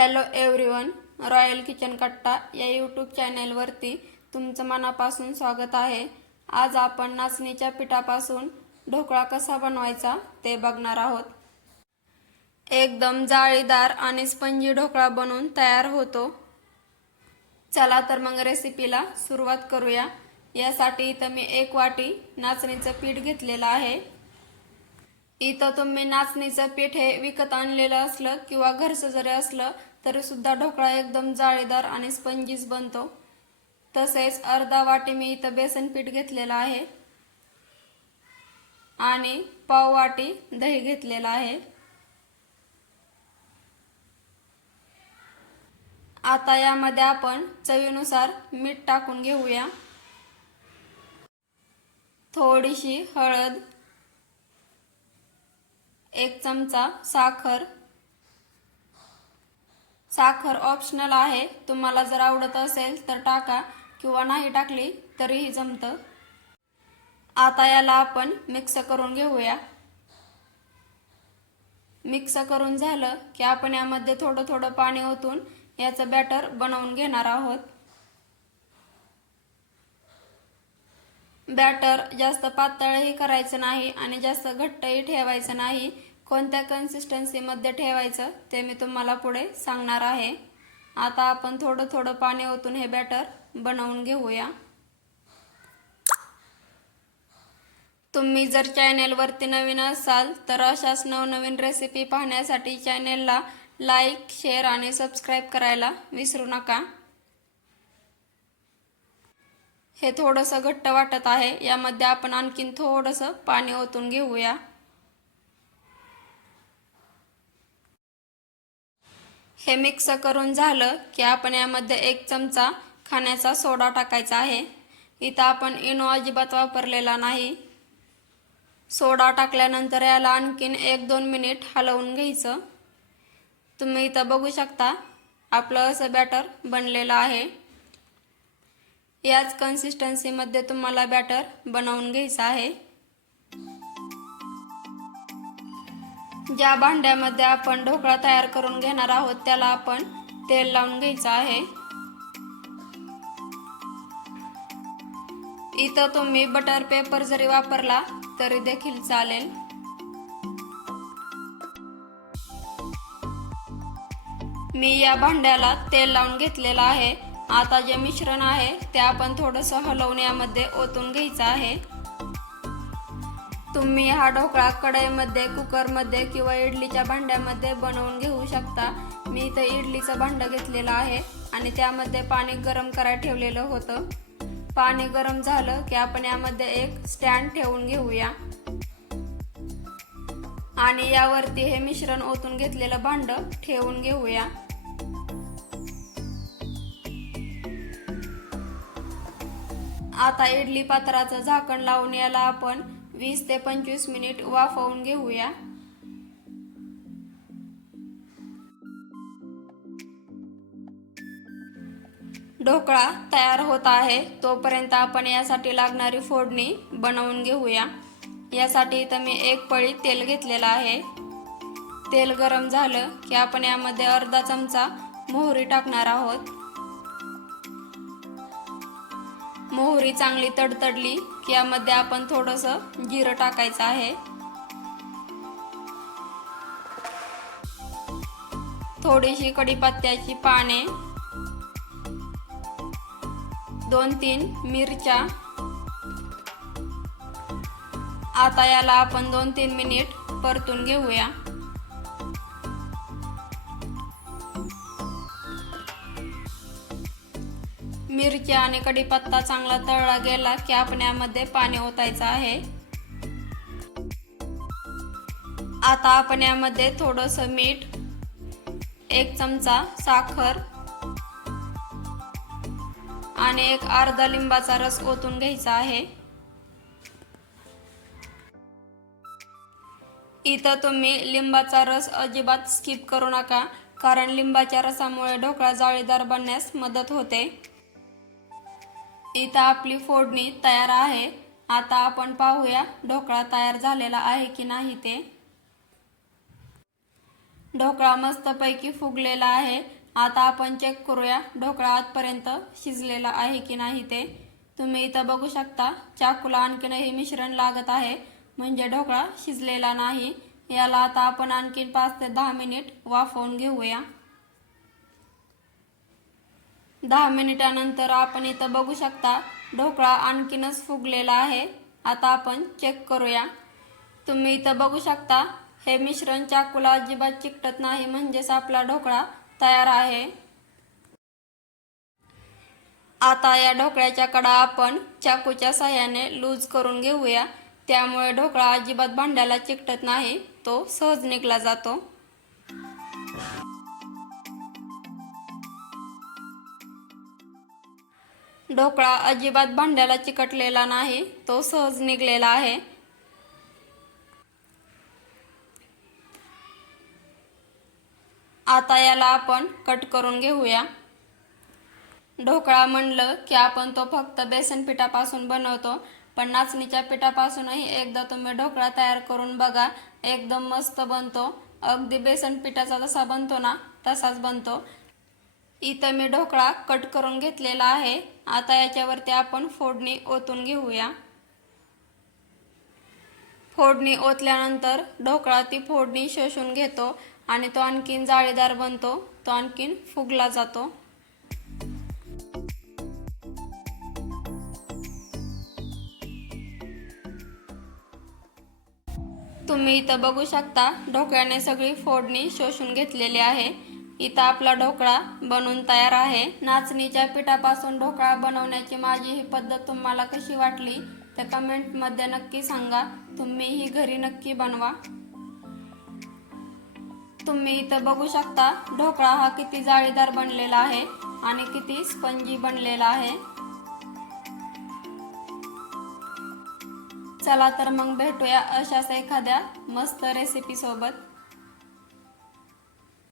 Hello everyone royal kitchen कट्टा या YouTube चॅनेलवरती तुमचं मनापासून स्वागत आहे. आज आपण नाचणीच्या पिठापासून ढोकळा कसा बनवायचा ते बघणार आहोत. एकदम जाळीदार आणि स्पंजी ढोकळा बनवून तयार होतो. चला तर मग रेसिपीला सुरुवात करूया. यासाठी इथं मी एक वाटी नाचणीचं पीठ घेतलेलं आहे. इथं तुम्ही नाचणीचं पीठ हे विकत आणलेलं असलं किंवा घरचं जरी असलं तरीसुद्धा ढोकळा एकदम जाळीदार आणि स्पंजीस बनतो. तसेच अर्धा वाटी मी इथं बेसन पीठ घेतलेलं आहे. आणि पाव वाटी दही घेतलेलं आहे. आता यामध्ये आपण चवीनुसार मीठ टाकून घेऊया. थोडीशी हळद एक चमचा साखर साखर ऑप्शनल आहे. तुम्हाला जर आवडत असेल तर टाका. किंवा नाही टाकली तरीही जमतं. आता याला आपण मिक्स करून घेऊया. मिक्स करून झालं की आपण यामध्ये थोडं थोडं पाणी ओतून याचं बॅटर बनवून घेणार आहोत. बॅटर जास्त पातळही करायचं नाही आणि जास्त घट्टही ठेवायचं नाही. कोणत्या कन्सिस्टन्सीमध्ये ठेवायचं ते मी तुम्हाला पुढे सांगणार आहे. आता आपण थोडं थोडं पाणी ओतून हे बॅटर बनवून घेऊया. तुम्ही जर चॅनेलवरती नवीन असाल तर अशाच नवनवीन रेसिपी पाहण्यासाठी चॅनेलला लाईक शेअर आणि सबस्क्राईब करायला विसरू नका. हे थोडंसं घट्ट वाटत आहे. यामध्ये आपण आणखीन थोडंसं पाणी ओतून घेऊया. हे मिक्स करून झालं की आपण यामध्ये एक चमचा खाण्याचा सोडा टाकायचा आहे. इथं आपण इनो अजिबात वापरलेला नाही. सोडा टाकल्यानंतर याला आणखीन एक दोन मिनिट हलवून घ्यायचं. तुम्ही इथं बघू शकता आपलं असं बॅटर बनलेलं आहे. याच कन्सिस्टन्सीमध्ये तुम्हाला बॅटर बनवून घ्यायचं आहे. ज्या भांड्यामध्ये आपण ढोकळा तयार करून घेणार आहोत त्याला आपण तेल लावून घ्यायचं आहे. इथं तुम्ही बटर पेपर जरी वापरला तरी देखील चालेल. मी या भांड्याला तेल लावून घेतलेलं आहे. आता जे मिश्रण आहे ते आपण थोडंसं हलवण्यामध्ये ओतून घ्यायचं आहे. तुम्ही हा ढोकळा कढईमध्ये कुकरमध्ये किंवा इडलीच्या भांड्यामध्ये बनवून घेऊ शकता. मी इथं इडलीचं भांडं घेतलेलं आहे आणि त्यामध्ये पाणी गरम करायला ठेवलेलं होतं. पाणी गरम झालं की आपण यामध्ये एक स्टँड ठेवून घेऊया. आणि यावरती हे मिश्रण ओतून घेतलेलं भांडं ठेवून घेऊया. आता इडली पात्राचं झाकण लावून याला आपण वीस ते पंचवीस मिनिट वाफवून घेऊया. ढोकळा तयार होत आहे. तोपर्यंत आपण यासाठी लागणारी फोडणी बनवून घेऊया. यासाठी इथं मी एक पळी तेल घेतलेलं आहे. तेल गरम झालं की आपण यामध्ये अर्धा चमचा मोहरी टाकणार आहोत. मोहरी चांगली तडतडली की यामध्ये आपण थोडंसं जिरं टाकायचं आहे. थोडीशी कढीपत्त्याची पाने. दोन तीन मिरच्या. आता याला आपण दोन तीन मिनिट परतून घेऊया. मिरची आणि कढीपत्ता चांगला तळला गेला की आपण यामध्ये पाणी ओतायचं आहे. आता आपण यामध्ये थोडस मीठ एक चमचा साखर आणि एक अर्धा लिंबाचा रस ओतून घ्यायचा आहे. इथं तुम्ही लिंबाचा रस अजिबात स्किप करू नका कारण लिंबाच्या रसामुळे ढोकळा जाळीदार बनण्यास मदत होते. इथं आपली फोडणी तयार आहे. आता आपण पाहूया ढोकळा तयार झालेला आहे की नाही ते. ढोकळा मस्तपैकी फुगलेला आहे. आता आपण चेक करूया ढोकळा आजपर्यंत शिजलेला आहे की नाही ते. तुम्ही इथं बघू शकता चाकूला आणखीनही मिश्रण लागत आहे. म्हणजे ढोकळा शिजलेला नाही. याला आता आपण आणखीन पाच ते दहा मिनिट वाफवून घेऊया. दहा मिनिटानंतर आपण इथं बघू शकता ढोकळा आणखीनच फुगलेला आहे. आता आपण चेक करूया. तुम्ही इथं बघू शकता हे मिश्रण चाकूला अजिबात चिकटत नाही म्हणजेच आपला ढोकळा तयार आहे. आता या ढोकळ्याच्या कडा आपण चाकूच्या सहाय्याने लूज करून घेऊया. त्यामुळे ढोकळा अजिबात भांड्याला चिकटत नाही तो सहज निघला जातो. ढोकळा अजिबात भांड्याला चिकटलेला नाही तो सहज निघलेला आहे. आता याला आपण कट करून घेऊया. ढोकळा म्हणलं की आपण तो फक्त बेसन पिठापासून बनवतो पण नाचणीच्या पिठापासूनही एकदा तुम्ही ढोकळा तयार करून बघा एकदम मस्त बनतो. अगदी बेसन पिठाचा जसा बनतो ना तसाच बनतो. इथं मी ढोकळा कट करून घेतलेला आहे. आता याच्यावरती आपण फोडणी ओतून घेऊया. फोडणी ओतल्यानंतर ढोकळा ती फोडणी शोषून घेतो आणि तो आणखीन जाळीदार बनतो. तो आणखीन फुगला जातो. तुम्ही इथं बघू शकता ढोकळ्याने सगळी फोडणी शोषून घेतलेली आहे. इथं आपला ढोकळा बनवून तयार आहे. नाचणीच्या पिठापासून ढोकळा बनवण्याची माझी ही पद्धत तुम्हाला कशी वाटली त्या कमेंटमध्ये नक्की सांगा. तुम्ही ही घरी नक्की बनवा. तुम्ही इथं बघू शकता ढोकळा हा किती जाळीदार बनलेला आहे आणि किती स्पंजी बनलेला आहे. चला तर मग भेटूया अशाच एखाद्या मस्त रेसिपी सोबत.